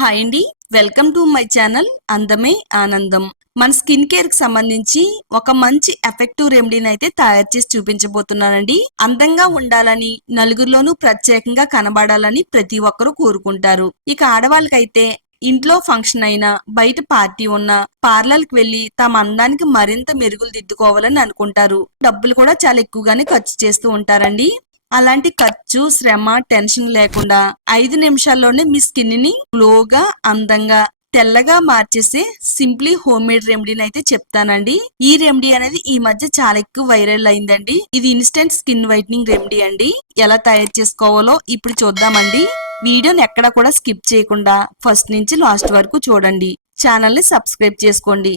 Hi అండి, welcome to my channel అందమే ఆనందం. మన స్కిన్ కేర్ కి సంబంధించి ఒక మంచి ఎఫెక్టివ్ రెమెడీని అయితే తయారు చేసి చూపించబోతున్నానండి. అందంగా ఉండాలని, నలుగురిలోనూ ప్రత్యేకంగా కనబడాలని ప్రతి ఒక్కరూ కోరుకుంటారు. ఇక ఆడవాళ్ళకైతే ఇంట్లో ఫంక్షన్ అయినా, బయట పార్టీ ఉన్నా, పార్లర్కి వెళ్లి తమ అందానికి మరింత మెరుగులు దిద్దుకోవాలని అనుకుంటారు. డబ్బులు కూడా చాలా ఎక్కువగానే ఖర్చు చేస్తూ ఉంటారండి. అలాంటి ఖర్చు, శ్రమ, టెన్షన్ లేకుండా 5 నిమిషాల్లోనే మీ స్కిన్ ని గ్లోగా, అందంగా, తెల్లగా మార్చేసే సింప్లీ హోమ్ మేడ్ రెమెడీని అయితే చెప్తానండి. ఈ రెమెడీ అనేది ఈ మధ్య చాలా ఎక్కువ వైరల్ అయిందండి. ఇది ఇన్స్టెంట్ స్కిన్ వైట్నింగ్ రెమెడీ అండి. ఎలా తయారు చేసుకోవాలో ఇప్పుడు చూద్దామండి. వీడియోని ఎక్కడా కూడా స్కిప్ చేయకుండా ఫస్ట్ నుంచి లాస్ట్ వరకు చూడండి. ఛానల్ ని సబ్స్క్రైబ్ చేసుకోండి.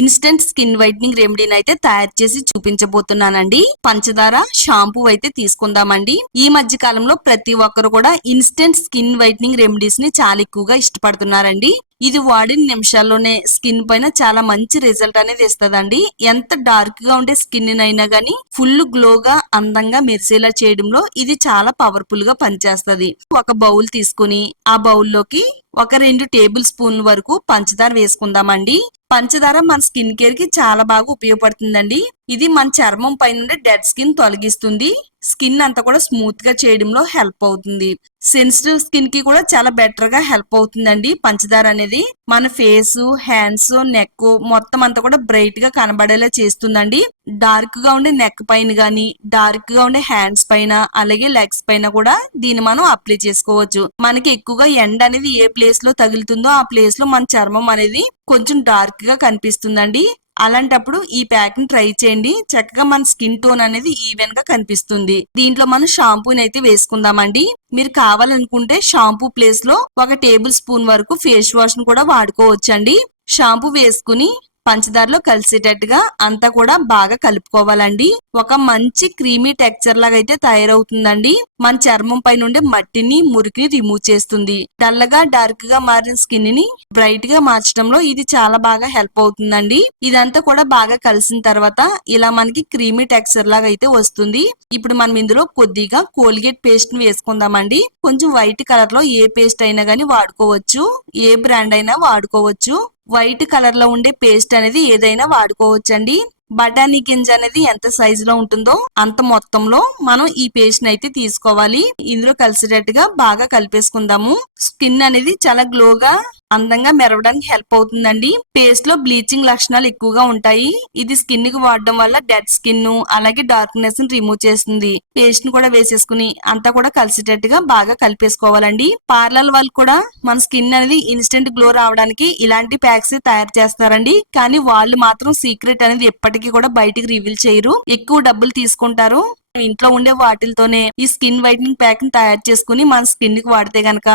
ఇన్స్టెంట్ స్కిన్ వైట్నింగ్ రెమెడీని అయితే తయారు చేసి చూపించబోతున్నానండి. పంచదార, షాంపూ అయితే తీసుకుందామండి. ఈ మధ్య కాలంలో ప్రతి ఒక్కరు కూడా ఇన్స్టెంట్ స్కిన్ వైట్నింగ్ రెమెడీస్ ని చాలా ఎక్కువగా ఇష్టపడుతున్నారండి. ఇది వాడిన నిమిషాల్లోనే స్కిన్ పైన చాలా మంచి రిజల్ట్ అనేది ఇస్తుందండి. ఎంత డార్క్ గా ఉండే స్కిన్ అయినా గానీ ఫుల్ గ్లోగా, అందంగా మెరిసేలా చేయడంలో ఇది చాలా పవర్ఫుల్ గా పనిచేస్తుంది. ఒక బౌల్ తీసుకుని ఆ బౌల్లోకి ఒక 2 టేబుల్ స్పూన్ల వరకు పంచదార వేసుకుందామండి. పంచదార మన స్కిన్ కేర్ కి చాలా బాగా ఉపయోగపడుతుందండి. ఇది మన చర్మం పైన డెడ్ స్కిన్ తొలగిస్తుంది. స్కిన్ అంతా కూడా స్మూత్ గా చేయడంలో హెల్ప్ అవుతుంది. సెన్సిటివ్ స్కిన్ కి కూడా చాలా బెటర్ గా హెల్ప్ అవుతుందండి. పంచదార అనేది మన ఫేస్, హ్యాండ్స్, నెక్ మొత్తం అంతా కూడా బ్రైట్ గా కనబడేలా చేస్తుందండి. డార్క్ గా ఉండే నెక్ పైన గానీ, డార్క్ గా ఉండే హ్యాండ్స్ పైన, అలాగే లెగ్స్ పైన కూడా దీన్ని మనం అప్లై చేసుకోవచ్చు. మనకి ఎక్కువగా ఎండ అనేది ఏ ప్లేస్ లో తగులుతుందో ఆ ప్లేస్ లో మన చర్మం అనేది కొంచెం డార్క్ గా కనిపిస్తుందండి. అలాంటప్పుడు ఈ ప్యాక్ ని ట్రై చేయండి. చక్కగా మన స్కిన్ టోన్ అనేది ఈవెన్ గా కనిపిస్తుంది. దీంట్లో మనం షాంపూని అయితే వేసుకుందామండి. మీరు కావాలనుకుంటే షాంపూ ప్లేస్ లో ఒక టేబుల్ స్పూన్ వరకు ఫేస్ వాష్ ను కూడా వాడుకోవచ్చండి. షాంపూ వేసుకుని పంచదారలో కలిసేటట్టుగా అంతా కూడా బాగా కలుపుకోవాలండి. ఒక మంచి క్రీమీ టెక్స్చర్ లాగా అయితే తయారవుతుందండి. మన చర్మం పై నుండి మట్టిని, మురికిని రిమూవ్ చేస్తుంది. డల్లగా, డార్క్ గా మారిన స్కిన్ ని బ్రైట్ గా మార్చడంలో ఇది చాలా బాగా హెల్ప్ అవుతుందండి. ఇదంతా కూడా బాగా కలిసిన తర్వాత ఇలా మనకి క్రీమీ టెక్స్చర్ లాగా అయితే వస్తుంది. ఇప్పుడు మనం ఇందులో కొద్దిగా కోల్గేట్ పేస్ట్ ని వేసుకుందామండి. కొంచెం వైట్ కలర్ లో ఏ పేస్ట్ అయినా గానీ వాడుకోవచ్చు. ఏ బ్రాండ్ అయినా వాడుకోవచ్చు. వైట్ కలర్ లో ఉండే పేస్ట్ అనేది ఏదైనా వాడుకోవచ్చండి. బఠానీ గింజ అనేది ఎంత సైజు లో ఉంటుందో అంత మొత్తంలో మనం ఈ పేస్ట్ ని అయితే తీసుకోవాలి. ఇందులో కలిసేటట్టుగా బాగా కలిపేసుకుందాము. స్కిన్ అనేది చాలా గ్లోగా, అందంగా మెరవడానికి హెల్ప్ అవుతుందండి. పేస్ట్ లో బ్లీచింగ్ లక్షణాలు ఎక్కువగా ఉంటాయి. ఇది స్కిన్ కి వాడడం వల్ల డెడ్ స్కిన్, అలాగే డార్క్నెస్ ని రిమూవ్ చేస్తుంది. పేస్ట్ ని కూడా వేసేసుకుని అంతా కూడా కలిసేటట్టుగా బాగా కలిపేసుకోవాలండి. పార్లర్ వాళ్ళు కూడా మన స్కిన్ అనేది ఇన్స్టెంట్ గ్లో రావడానికి ఇలాంటి ప్యాక్స్ తయారు చేస్తారండి. కానీ వాళ్ళు మాత్రం సీక్రెట్ అనేది ఎప్పటికీ కూడా బయటికి రివీల్ చేయరు. ఎక్కువ డబ్బులు తీసుకుంటారు. ఇంట్లో ఉండే వాటితోనే ఈ స్కిన్ వైట్నింగ్ ప్యాక్ ని తయారు చేసుకుని మన స్కిన్ కి వాడితే గనక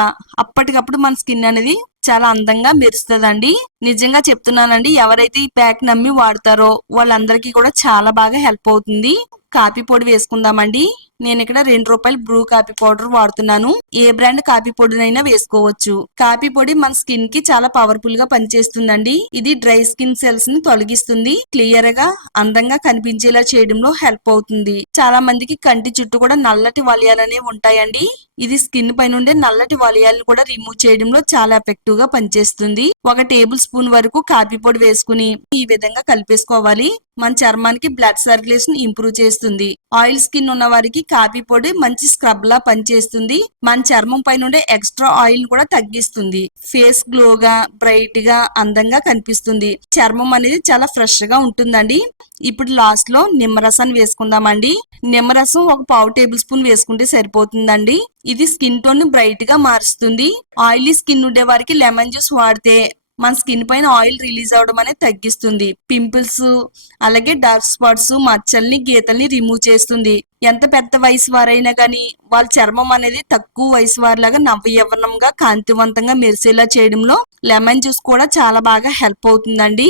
అప్పటికప్పుడు మన స్కిన్ అనేది చాలా అందంగా మెరుస్తుందండి. నిజంగా చెప్తున్నానండి, ఎవరైతే ఈ ప్యాక్ నమ్మి వాడతారో వాళ్ళందరికీ కూడా చాలా బాగా హెల్ప్ అవుతుంది. కాఫీ పొడి వేసుకుందామండి. నేను ఇక్కడ ₹2 బ్రూ కాఫీ పౌడర్ వాడుతున్నాను. ఏ బ్రాండ్ కాఫీ పొడినైనా వేసుకోవచ్చు. కాఫీ పొడి మన స్కిన్ కి చాలా పవర్ఫుల్ గా పనిచేస్తుందండి. ఇది డ్రై స్కిన్ సెల్స్ ని తొలగిస్తుంది. క్లియర్ గా, అందంగా కనిపించేలా చేయడంలో హెల్ప్ అవుతుంది. చాలా మందికి కంటి చుట్టూ కూడా నల్లటి వలయాలనే ఉంటాయండి. ఇది స్కిన్ పై నుండి నల్లటి వలయాలను కూడా రిమూవ్ చేయడంలో చాలా ఎఫెక్టివ్ గా పనిచేస్తుంది. ఒక టేబుల్ స్పూన్ వరకు కాఫీ పొడి వేసుకుని ఈ విధంగా కలిపేసుకోవాలి. మన చర్మానికి బ్లడ్ సర్క్యులేషన్ ఇంప్రూవ్ చేస్తుంది. ఆయిల్ స్కిన్ ఉన్న వారికి కాఫీ పొడి మంచి స్క్రబ్ లా పనిచేస్తుంది. మన చర్మం పై నుండే ఎక్స్ట్రా ఆయిల్ కూడా తగ్గిస్తుంది. ఫేస్ గ్లోగా, బ్రైట్ గా, అందంగా కనిపిస్తుంది. చర్మం అనేది చాలా ఫ్రెష్ గా ఉంటుందండి. ఇప్పుడు లాస్ట్ లో నిమ్మరసాన్ని వేసుకుందామండి. నిమ్మరసం ఒక పావు టేబుల్ స్పూన్ వేసుకుంటే సరిపోతుందండి. ఇది స్కిన్ టోన్ ని బ్రైట్ గా మారుస్తుంది. ఆయిలీ స్కిన్ ఉండే వారికి లెమన్ జ్యూస్ వాడితే మన స్కిన్ పైన ఆయిల్ రిలీజ్ అవడం అనేది తగ్గిస్తుంది. పింపుల్స్, అలాగే డార్క్ స్పాట్స్, మచ్చల్ని, గీతల్ని రిమూవ్ చేస్తుంది. ఎంత పెద్ద వయసు వారైనా గానీ వాళ్ళ చర్మం అనేది తక్కువ వయసు వారిలాగా నవ్యవ్వనంగా, కాంతివంతంగా మెరిసేలా చేయడంలో లెమన్ జ్యూస్ కూడా చాలా బాగా హెల్ప్ అవుతుందండి.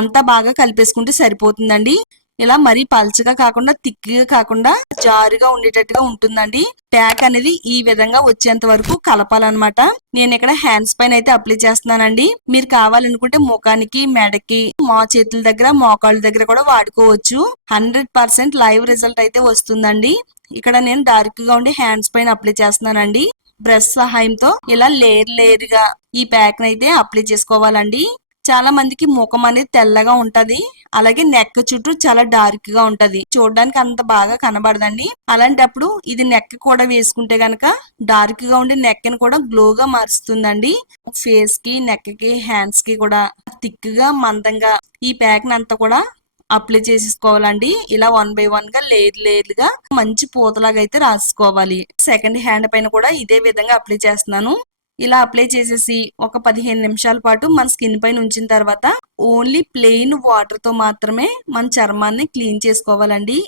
అంతా బాగా కలిపేసుకుంటే సరిపోతుందండి. ఇలా మరీ పల్చగా కాకుండా థిక్గా కాకుండా జారుగా ఉండేటట్టుగా ఉంటుందండి. ప్యాక్ అనేది ఈ విధంగా వచ్చేంత వరకు కలపాలన్నమాట. నేను ఇక్కడ హ్యాండ్స్ పైన అయితే అప్లై చేస్తున్నానండి. మీరు కావాలనుకుంటే ముఖానికి, మెడకి, మా చేతుల దగ్గర, మోకాళ్ళ దగ్గర కూడా వాడుకోవచ్చు. 100% లైవ్ రిజల్ట్ అయితే వస్తుందండి. ఇక్కడ నేను డార్క్ గా ఉండి హ్యాండ్స్ పైన అప్లై చేస్తున్నానండి. బ్రష్ సహాయంతో ఇలా లేయర్ గా ఈ ప్యాక్ అయితే అప్లై చేసుకోవాలండి. చాలా మందికి ముఖం అనేది తెల్లగా ఉంటది. అలాగే నెక్ చుట్టూ చాలా డార్క్ గా ఉంటది. చూడడానికి అంత బాగా కనబడదండి. అలాంటప్పుడు ఇది నెక్ కూడా వేసుకుంటే గనక డార్క్ గా ఉండే నెక్ ని కూడా గ్లోగా మారుస్తుందండి. ఫేస్ కి, నెక్ కి, హ్యాండ్స్ కి కూడా థిక్ గా మందంగా ఈ ప్యాక్ అంతా కూడా అప్లై చేసేసుకోవాలండి. ఇలా 1 బై 1 గా లేయర్ గా మంచి పూతలాగా అయితే రాసుకోవాలి. సెకండ్ హ్యాండ్ పైన కూడా ఇదే విధంగా అప్లై చేస్తున్నాను. ఇలా అప్లై చేసేసి ఒక 15 నిమిషాల పాటు మన స్కిన్ పైన ఉంచిన తర్వాత ఓన్లీ ప్లెయిన్ వాటర్ తో మాత్రమే మన చర్మాన్ని క్లీన్ చేసుకోవాలండి.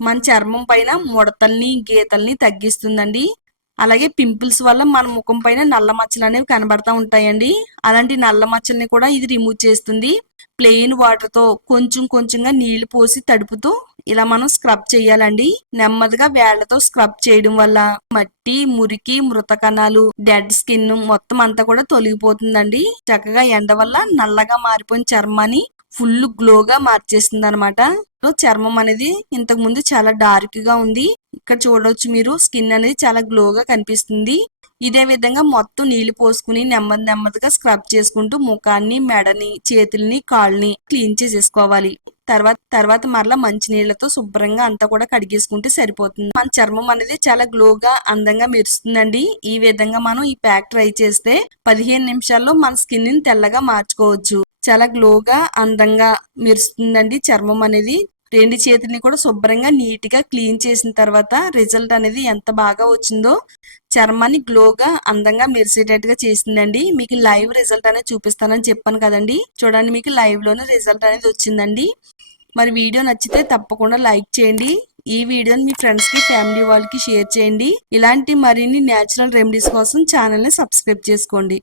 మన చర్మం పైన ముడతల్ని, గీతల్ని తగ్గిస్తుందండి. అలాగే పింపుల్స్ వల్ల మన ముఖం పైన నల్ల మచ్చలు అనేవి కనబడతా ఉంటాయండి. అలాంటి నల్ల మచ్చల్ని కూడా ఇది రిమూవ్ చేస్తుంది. ప్లెయిన్ వాటర్ తో కొంచెంగా నీళ్లు పోసి తడుపుతూ ఇలా మనం స్క్రబ్ చేయాలండి. నెమ్మదిగా వేళ్లతో స్క్రబ్ చేయడం వల్ల మట్టి, మురికి, మృత కణాలు, డెడ్ స్కిన్ మొత్తం అంతా కూడా తొలగిపోతుందండి. చక్కగా ఎండ వల్ల నల్లగా మారిపోయిన చర్మాన్ని ఫుల్ గ్లోగా మార్చేస్తుంది అనమాట. చర్మం అనేది ఇంతకు ముందు చాలా డార్క్ గా ఉంది. ఇక్కడ చూడవచ్చు మీరు, స్కిన్ అనేది చాలా గ్లోగా కనిపిస్తుంది. ఇదే విధంగా మొత్తం నీళ్లు పోసుకుని నెమ్మదిగా స్క్రబ్ చేసుకుంటూ ముఖాన్ని, మెడని, చేతుల్ని, కాళ్ళని క్లీన్ చేసేసుకోవాలి. తర్వాత మరలా మంచి నీళ్లతో శుభ్రంగా అంతా కూడా కడిగేసుకుంటే సరిపోతుంది. మన చర్మం అనేది చాలా గ్లోగా, అందంగా మెరుస్తుందండి. ఈ విధంగా మనం ఈ ప్యాక్ ట్రై చేస్తే 15 నిమిషాల్లో మన స్కిన్ ని తెల్లగా మార్చుకోవచ్చు. చాలా గ్లోగా, అందంగా మెరుస్తుందండి చర్మం అనేది. రెండు చేతుల్ని కూడా శుభ్రంగా నీట్ గా క్లీన్ చేసిన తర్వాత రిజల్ట్ అనేది ఎంత బాగా వచ్చిందో, చర్మాన్ని గ్లోగా, అందంగా మెరిసేటట్టుగా చేసిందండి. మీకు లైవ్ రిజల్ట్ అనేది చూపిస్తానని చెప్పాను కదండి. చూడండి, మీకు లైవ్ లోనే రిజల్ట్ అనేది వచ్చిందండి. మరి వీడియో నచ్చితే తప్పకుండా లైక్ చేయండి. ఈ వీడియోని మీ ఫ్రెండ్స్ కి, ఫ్యామిలీ వాళ్ళకి షేర్ చేయండి. ఇలాంటి మరిన్ని న్యాచురల్ రెమెడీస్ కోసం ఛానల్ ని సబ్స్క్రైబ్ చేసుకోండి.